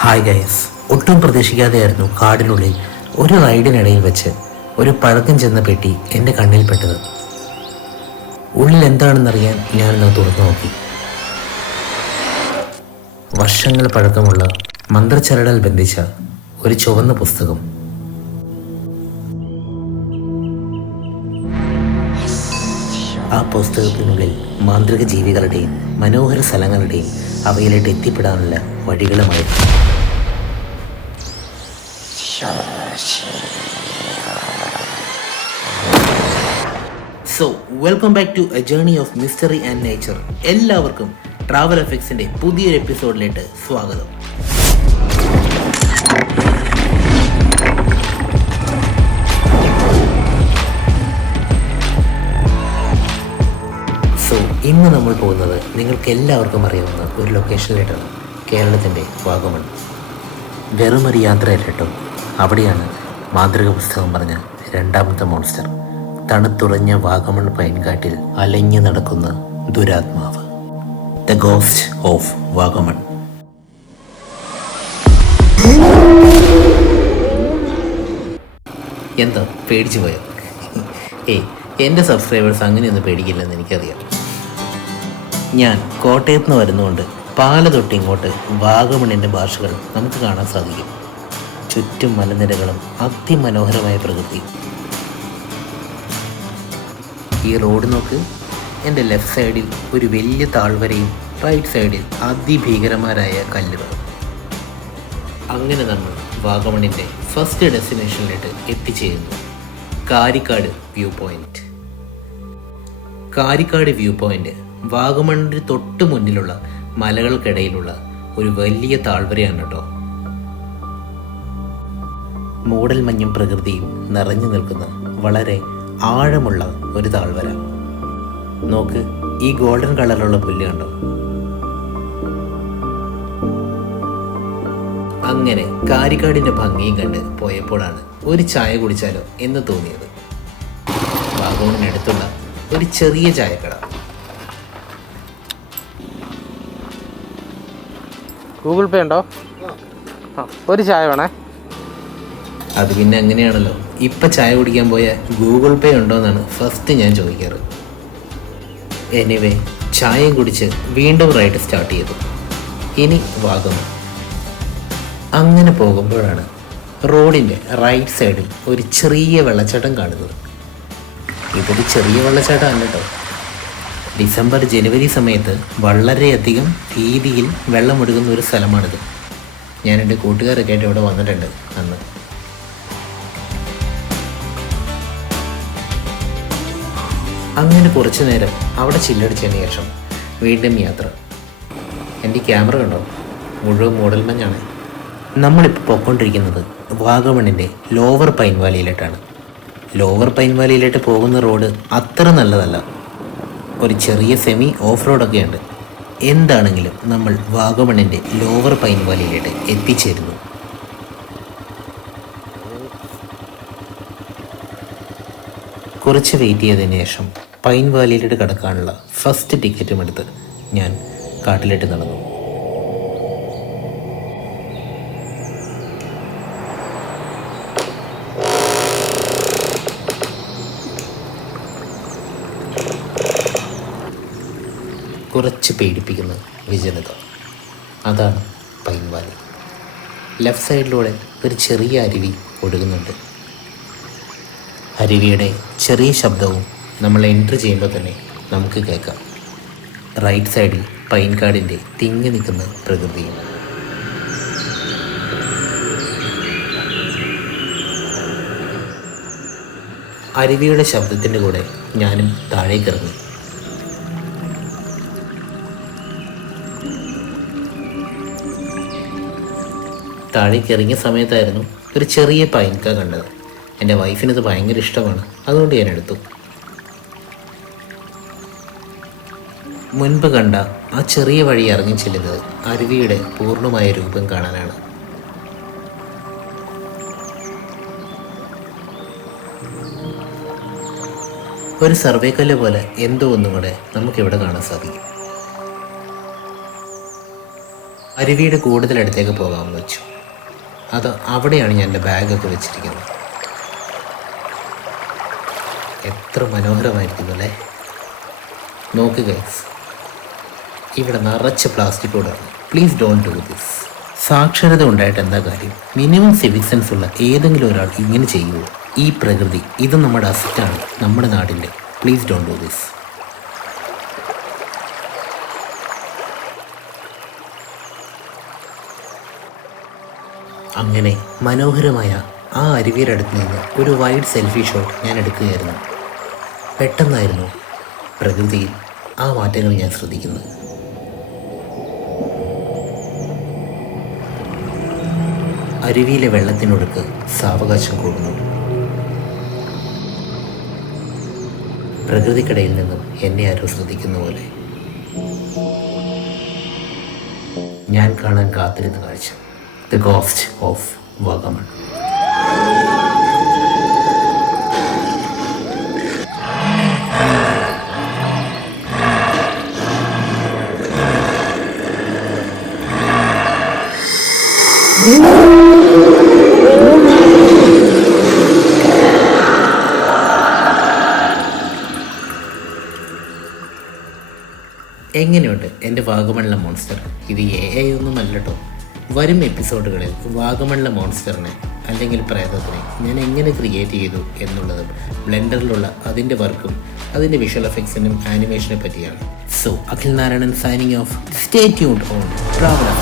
Hi guys, ഒട്ടും പ്രതീക്ഷിക്കാതെയായിരുന്നു കാടിനുള്ളിൽ ഒരു റൈഡിനിടയിൽ വെച്ച് ഒരു പഴക്കം ചെന്ന പെട്ടി എൻ്റെ കണ്ണിൽപ്പെട്ടത്. ഉള്ളിൽ എന്താണെന്നറിയാൻ ഞാനൊന്ന് തുറന്നു നോക്കി. വർഷങ്ങൾ പഴക്കമുള്ള മന്ത്രച്ചരടാൽ ബന്ധിച്ച ഒരു ചുവന്ന പുസ്തകം. ആ പുസ്തകത്തിനുള്ളിൽ മാന്ത്രിക ജീവികളുടെയും മനോഹര സ്ഥലങ്ങളുടെയും അവയിലേക്ക് എത്തിപ്പെടാനുള്ള വഴികളുമായിരുന്നു. So welcome back to a journey of mystery and nature. എല്ലാവർക്കും ട്രാവൽ എഫക്ട്സിന്റെ പുതിയൊരു എപ്പിസോഡിലേക്ക് സ്വാഗതം. സോ ഇന്ന് നമ്മൾ പോകുന്നത് നിങ്ങൾക്ക് എല്ലാവർക്കും അറിയാവുന്ന ഒരു ലൊക്കേഷനിലേക്കാണ്. കേരളത്തിൻ്റെ വാഗമൺ. വെറുമൊരു യാത്രയല്ല കേട്ടോ, അവിടെയാണ് മാന്ത്രിക പുസ്തകം പറഞ്ഞ രണ്ടാമത്തെ മോൺസ്റ്റർ. തണുത്തുറഞ്ഞ വാഗമൺ പൈൻകാട്ടിൽ അലഞ്ഞു നടക്കുന്ന ദുരാത്മാവ്, ദ ഗോസ്റ്റ് ഓഫ് വാഗമൺ. എന്താ പേടിച്ചു പോയോ? എൻ്റെ സബ്സ്ക്രൈബേഴ്സ് അങ്ങനെയൊന്നും പേടിക്കില്ലെന്ന് എനിക്കറിയാം. ഞാൻ കോട്ടയത്ത് നിന്ന് വരുന്നതുകൊണ്ട് പാല തൊട്ട് ഇങ്ങോട്ട് വാഗമണിൻ്റെ ഭാഷകൾ നമുക്ക് കാണാൻ സാധിക്കും. ചുറ്റും മലനിരകളും അതിമനോഹരമായ പ്രകൃതി. ഈ റോഡ് നോക്ക്. എൻ്റെ ലെഫ്റ്റ് സൈഡിൽ ഒരു വലിയ താഴ്വരയും റൈറ്റ് സൈഡിൽ അതിഭീകരന്മാരായ കല്ലുകളും. അങ്ങനെ നമ്മൾ വാഗമണിൻ്റെ ഫസ്റ്റ് ഡെസ്റ്റിനേഷനിലേക്ക് എത്തിച്ചേരുന്നു, Karikkad view point. Karikkad view point വാഗമണിൻ്റെ തൊട്ട് മുന്നിലുള്ള മലകൾക്കിടയിലുള്ള ഒരു വലിയ താഴ്വരയാണ് കേട്ടോ. മൂടൽ മഞ്ഞും പ്രകൃതിയും നിറഞ്ഞു നിൽക്കുന്ന വളരെ ആഴമുള്ള ഒരു താഴ്വര. നോക്ക്, ഈ ഗോൾഡൻ കളറിലുള്ള പുല്ല് കണ്ടോ? അങ്ങനെ കാരിക്കാടിന്റെ ഭംഗിയും കണ്ട് പോയപ്പോഴാണ് ഒരു ചായ കുടിച്ചാലോ എന്ന് തോന്നിയത്. വാഗമണിനടുത്തുള്ള ഒരു ചെറിയ ചായക്കട. ഗൂഗിൾ പേ ഉണ്ടോ? ഒരു ചായ വേണേ. അത് പിന്നെ അങ്ങനെയാണല്ലോ, ഇപ്പം ചായ കുടിക്കാൻ പോയാൽ ഗൂഗിൾ പേ ഉണ്ടോ എന്നാണ് ഫസ്റ്റ് ഞാൻ ചോദിക്കാറ്. എനിവേ, ചായയും കുടിച്ച് വീണ്ടും റൈഡ് സ്റ്റാർട്ട് ചെയ്തു. ഇനി വാഗമൺ. അങ്ങനെ പോകുമ്പോഴാണ് റോഡിൻ്റെ റൈറ്റ് സൈഡിൽ ഒരു ചെറിയ വെള്ളച്ചാട്ടം കാണുന്നത്. ഇതൊരു ചെറിയ വെള്ളച്ചാട്ടം അല്ല കേട്ടോ. ഡിസംബർ ജനുവരി സമയത്ത് വളരെയധികം രീതിയിൽ വെള്ളമൊഴുകുന്ന ഒരു സ്ഥലമാണിത്. ഞാൻ എൻ്റെ കൂട്ടുകാരൊക്കെ ആയിട്ട് ഇവിടെ വന്നിട്ടുണ്ട് അന്ന്. അങ്ങനെ കുറച്ചു നേരം അവിടെ ചില്ലടിച്ചതിന് ശേഷം വീണ്ടും യാത്ര. എൻ്റെ ക്യാമറ കണ്ടോ? മുഴുവൻ മൂടൽ മഞ്ഞാണ്. നമ്മളിപ്പോൾ പോയിക്കൊണ്ടിരിക്കുന്നത് വാഗമണിൻ്റെ ലോവർ പൈൻ വാലിയിലോട്ടാണ്. ലോവർ പൈൻ വാലിയിലോട്ട് പോകുന്ന റോഡ് അത്ര നല്ലതല്ല. ഒരു ചെറിയ സെമി ഓഫ് റോഡൊക്കെ ഉണ്ട്. എന്താണെങ്കിലും നമ്മൾ വാഗമണിൻ്റെ ലോവർ പൈൻ വാലിയിലോട്ട് എത്തിച്ചേരുന്നു. കുറച്ച് വെയിറ്റ് ചെയ്തതിന് ശേഷം പൈൻ വാലിയിലോട്ട് കടക്കാനുള്ള ഫസ്റ്റ് ടിക്കറ്റും എടുത്ത് ഞാൻ കാട്ടിലോട്ട് നടന്നു. കുറച്ച് പേടിപ്പിക്കുന്ന വിജനത, അതാണ് പൈൻ വാലി. ലെഫ്റ്റ് സൈഡിലൂടെ ഒരു ചെറിയ അരുവി ഒഴുകുന്നുണ്ട്. അരുവിയുടെ ചെറിയ ശബ്ദവും നമ്മൾ എൻട്രി ചെയ്യുമ്പോൾ തന്നെ നമുക്ക് കേൾക്കാം. റൈറ്റ് സൈഡിൽ പൈൻകാടിൻ്റെ തിങ്ങി നിൽക്കുന്ന പ്രകൃതിയും. അരുവിയുടെ ശബ്ദത്തിൻ്റെ കൂടെ ഞാനും താഴേക്ക് ഇറങ്ങി. താഴേക്ക് ഇറങ്ങിയ സമയത്തായിരുന്നു ഒരു ചെറിയ പൈൻക കണ്ടത്. എൻ്റെ വൈഫിനത് ഭയങ്കര ഇഷ്ടമാണ്, അതുകൊണ്ട് ഞാൻ എടുത്തു. മുൻപ് കണ്ട ആ ചെറിയ വഴി ഇറങ്ങി ചെല്ലുന്നത് അരുവിയുടെ പൂർണ്ണമായ രൂപം കാണാനാണ്. ഒരു സർവേക്കല്ല് പോലെ എന്തോ ഒന്നും കൂടെ നമുക്കിവിടെ കാണാൻ സാധിക്കും. അരുവിയുടെ കൂടുതൽ അടുത്തേക്ക് പോകാമെന്ന് വെച്ചു. അത് അവിടെയാണ് ഞാൻ എൻ്റെ ബാഗൊക്കെ വെച്ചിരിക്കുന്നത്. എത്ര മനോഹരമായിരിക്കുന്നു അല്ലേ? നോക്ക് ഗൈസ്, ഇവിടെ നിറച്ച് പ്ലാസ്റ്റിക് കൂടാണ്. Please don't do this. സാക്ഷരത ഉണ്ടായിട്ട് എന്താ കാര്യം? മിനിമം സിവിക് സെൻസ് ഉള്ള ഏതെങ്കിലും ഒരാൾ ഇങ്ങനെ ചെയ്യുമോ? ഈ പ്രകൃതി ഇത് നമ്മുടെ അസറ്റാണ്, നമ്മുടെ നാടിൻ്റെ. Please don't do this. അങ്ങനെ മനോഹരമായ ആ അരുവിയുടെ അടുത്ത് നിന്ന് ഒരു വൈഡ് സെൽഫി ഷോട്ട് ഞാൻ എടുക്കുകയായിരുന്നു. പെട്ടെന്നായിരുന്നു പ്രകൃതിയിൽ ആ മാറ്റങ്ങൾ ഞാൻ ശ്രദ്ധിക്കുന്നത്. അരുവിയിലെ വെള്ളത്തിനൊടുക്ക് സാവകാശം കൂടുന്നു. പ്രകൃതിക്കിടയിൽ നിന്നും എന്നെ ആരോ ശ്രദ്ധിക്കുന്ന പോലെ. ഞാൻ കാണാൻ കാത്തിരുന്ന കാഴ്ച, ദ ഗോസ്റ്റ് ഓഫ് വാഗമൺ. എങ്ങനെയുണ്ട് എൻ്റെ വാഗമണിലെ മോൺസ്റ്റർ? ഇത് AI ഒന്നും അല്ല കേട്ടോ. വരും എപ്പിസോഡുകളിൽ വാഗമണിലെ മോൺസ്റ്ററിനെ അല്ലെങ്കിൽ പ്രേതത്തിനെ ഞാൻ എങ്ങനെ ക്രിയേറ്റ് ചെയ്തു എന്നുള്ളതും ബ്ലെൻഡറിലുള്ള അതിൻ്റെ വർക്കും അതിൻ്റെ വിഷ്വൽ എഫക്ട്സിനും ആനിമേഷനെ പറ്റിയാണ്. So Akhil Narayanan signing off. Stay tuned on traveller.